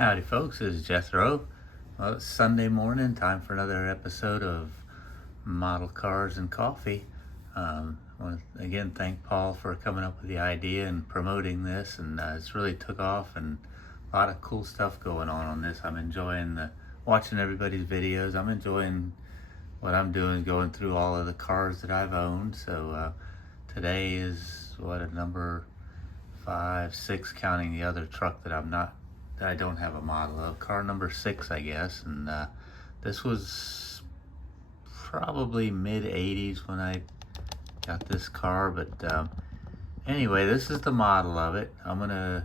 Howdy folks, this is Jethro. Well, it's Sunday morning, time for another episode of Model Cars and Coffee. I want to again thank Paul for coming up with the idea and promoting this, and it's really took off and a lot of cool stuff going on this. I'm enjoying watching everybody's videos. I'm enjoying what I'm doing, going through all of the cars that I've owned. So today is a number 5, 6, counting the other truck that I don't have a model of. Car number 6, I guess. And this was probably mid 80s when I got this car. But anyway, this is the model of it. I'm gonna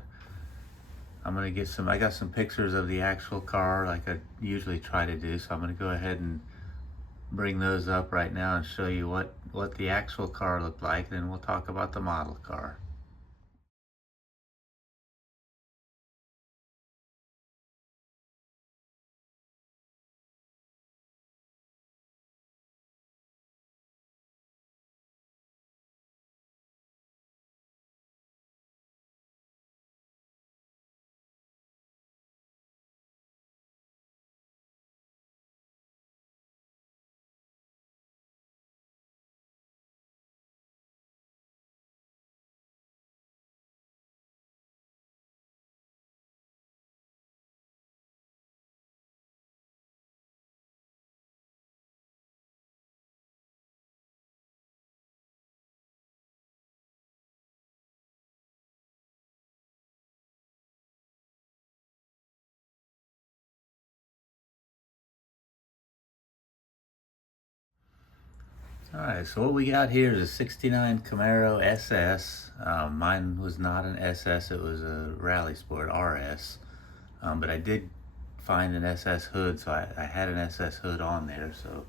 get I got some pictures of the actual car like I usually try to do. So I'm gonna go ahead and bring those up right now and show you what the actual car looked like. And then we'll talk about the model car. Alright, so what we got here is a 69 Camaro SS. Mine was not an SS, it was a Rally Sport RS. But I did find an SS hood, so I had an SS hood on there. So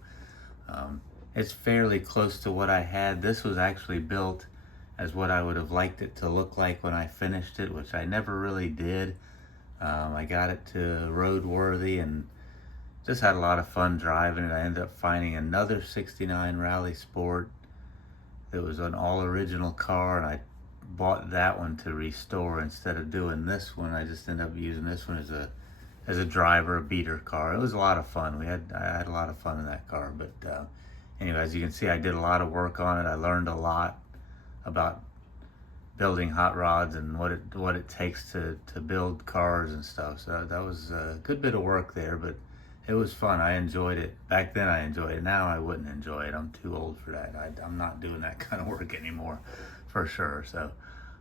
it's fairly close to what I had. This was actually built as what I would have liked it to look like when I finished it, which I never really did. I got it to roadworthy and just had a lot of fun driving it. I ended up finding another 69 Rally Sport that was an all original car, and I bought that one to restore instead of doing this one. I just ended up using this one as a driver, a beater car. It was a lot of fun. I had a lot of fun in that car. But anyway, as you can see, I did a lot of work on it. I learned a lot about building hot rods and what it takes to build cars and stuff. So that was a good bit of work there, but it was fun. I enjoyed it. Back then I enjoyed it. Now I wouldn't enjoy it. I'm too old for that. I'm not doing that kind of work anymore, for sure. So,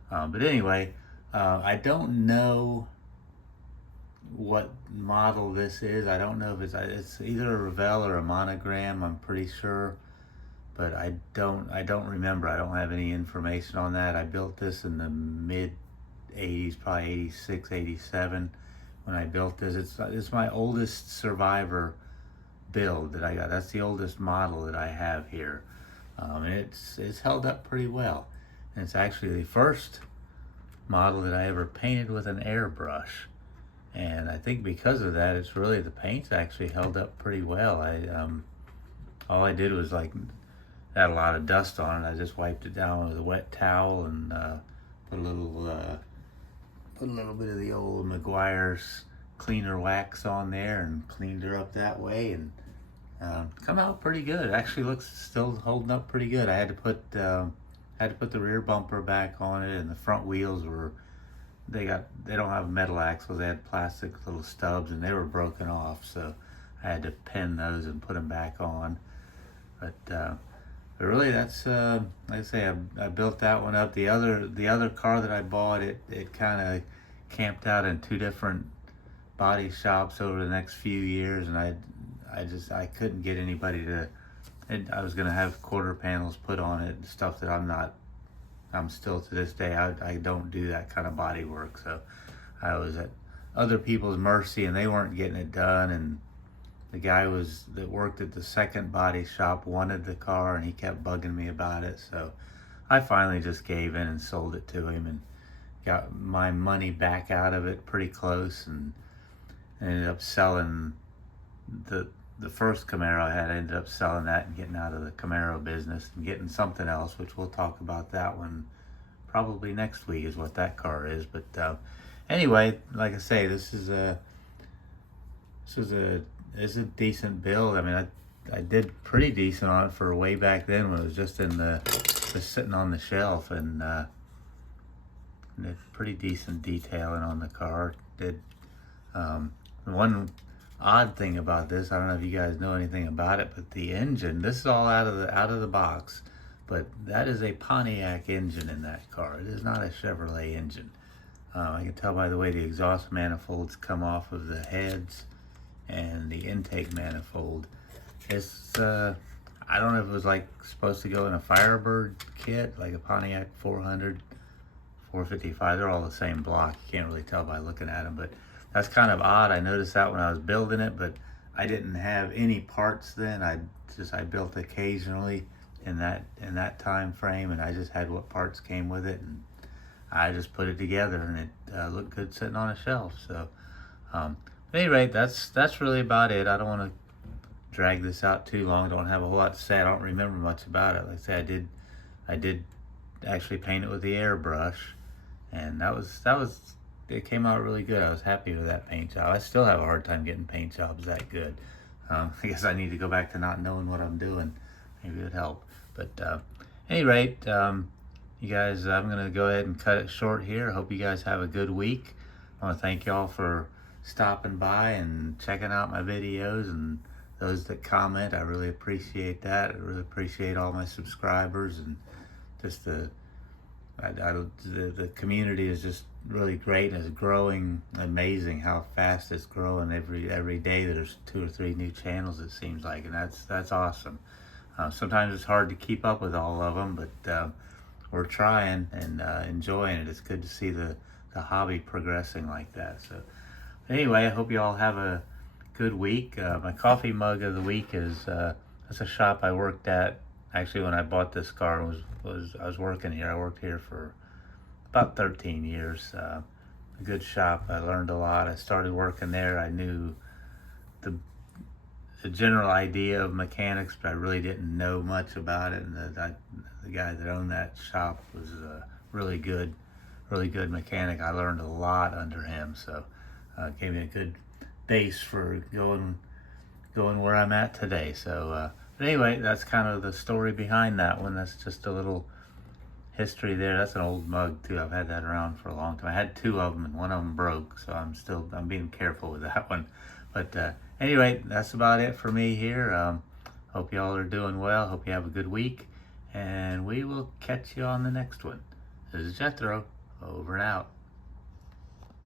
but anyway, I don't know what model this is. I don't know if it's either a Revell or a Monogram. I'm pretty sure, but I don't remember. I don't have any information on that. I built this in the mid 80s, probably 86, 87. When I built this, it's my oldest Survivor build that I got. That's the oldest model that I have here, and it's held up pretty well. And it's actually the first model that I ever painted with an airbrush, and I think because of that, the paint's actually held up pretty well. All I did was had a lot of dust on it. I just wiped it down with a wet towel and put a little bit of the old Meguiar's cleaner wax on there and cleaned her up that way, and come out pretty good. It actually looks still holding up pretty good. I had to put the rear bumper back on it, and the front wheels they don't have metal axles. They had plastic little stubs, and they were broken off, so I had to pin those and put them back on. But really, that's like I say, I built that one up. The other car that I bought, it kind of camped out in 2 different body shops over the next few years, and I couldn't get anybody to. I was gonna have quarter panels put on it, stuff that I'm still to this day, I don't do that kind of body work. So I was at other people's mercy, and they weren't getting it done, and the guy that worked at the second body shop wanted the car, and he kept bugging me about it. So I finally just gave in and sold it to him and got my money back out of it pretty close, and ended up selling the first Camaro I had. I ended up selling that and getting out of the Camaro business and getting something else, which we'll talk about that one probably next week, is what that car is. But anyway, like I say, this is This is a decent build. I mean, I did pretty decent on it for way back then when it was just sitting on the shelf, and pretty decent detailing on the car. Did one odd thing about this, I don't know if you guys know anything about it, but the engine, this is all out of the box, but that is a Pontiac engine in that car. It is not a Chevrolet engine. I can tell by the way the exhaust manifolds come off of the heads and the intake manifold. It's I don't know if it was like supposed to go in a Firebird kit, like a Pontiac 400, 455. They're all the same block. You can't really tell by looking at them, but that's kind of odd. I noticed that when I was building it, but I didn't have any parts then. I built occasionally in that time frame, and I just had what parts came with it, and I just put it together, and it looked good sitting on a shelf. So, at any rate, that's really about it. I don't want to drag this out too long. I don't have a whole lot to say. I don't remember much about it. Like I say, I did actually paint it with the airbrush, and it came out really good. I was happy with that paint job. I still have a hard time getting paint jobs that good. I guess I need to go back to not knowing what I'm doing. Maybe it would help. But at any rate, you guys, I'm going to go ahead and cut it short here. I hope you guys have a good week. I want to thank y'all for stopping by and checking out my videos, and those that comment. I really appreciate that. I really appreciate all my subscribers, and just the community is just really great, and it's growing. Amazing how fast it's growing. Every day there's 2 or 3 new channels, it seems like, and that's awesome. Sometimes it's hard to keep up with all of them, but we're trying and enjoying it. It's good to see the hobby progressing like that. So anyway, I hope you all have a good week. My coffee mug of the week is that's a shop I worked at. Actually, when I bought this car, I was working here. I worked here for about 13 years. A good shop. I learned a lot. I started working there. I knew the general idea of mechanics, but I really didn't know much about it. And the guy that owned that shop was a really good mechanic. I learned a lot under him, so gave me a good base for going where I'm at today. So but anyway, that's kind of the story behind that one. That's just a little history there. That's an old mug too. I've had that around for a long time. I had 2 of them, and one of them broke, so I'm being careful with that one. But anyway, that's about it for me here. Hope y'all are doing well. Hope you have a good week, and we will catch you on the next one. This is Jethro, over and out.